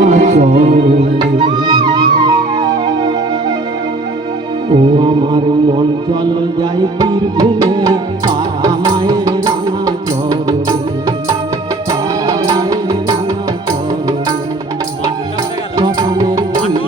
ও আমার মন চল যাই বীরভূমে তারা মায়ের রাঙা চরণে তারা মায়ের রাঙা চরণে স্বপ্নের মালি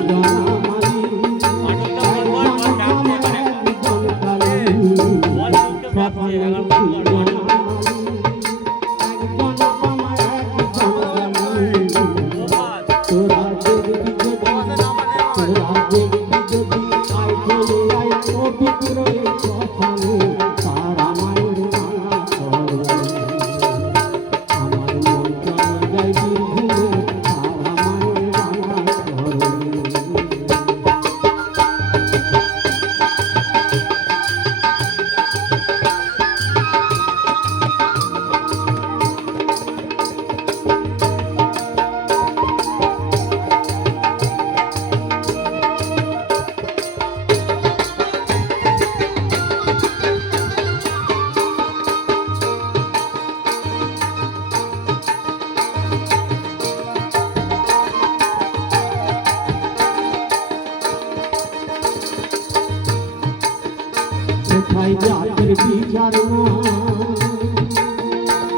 জাতের বিচার না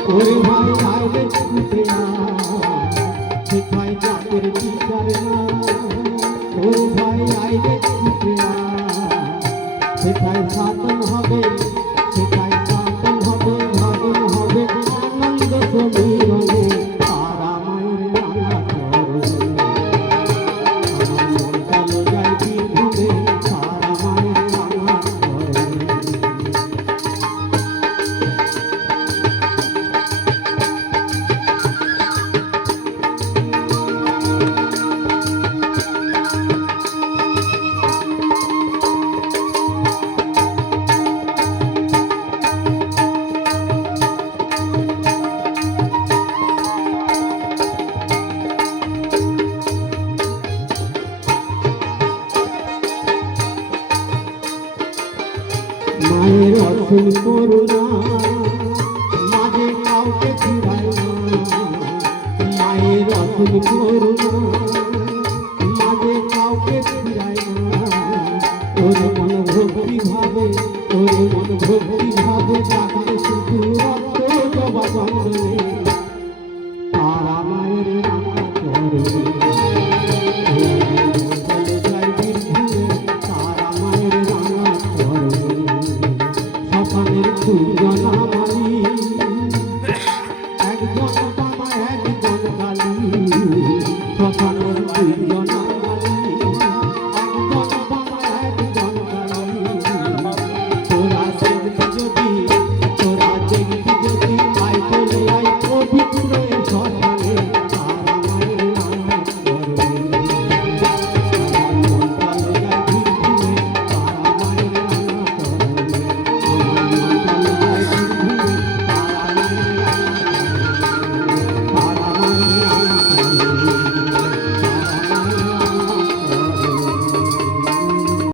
ওরে ভাই আইলে ছুটে সেখাই জাতের বিচার না ওরে ভাই আইলে ছুটে সেখাই সাধন হবে সেখাই সাধন হবে ভাগন হবে আনন্দ সমীরণে তারা মায়ের রাঙা চরণে আমার মন চলো যাই বীরভূমে তারা মায়ের রাঙা মায়ের অসীম করুণা মাঝে কাউকে ফিরায় না মায়ের অসীম করুণা মাঝে কাউকে ফিরায় না ওর মন ভক্তি ভাবে ওর মন ভক্তি ভাবে তাকে শুধু রক্ত জবা বন্ধনে তারা মায়ের রাঙা চরণে দুজনা মালি একজন বাবা একজন কালী শ্মশানের দুজনা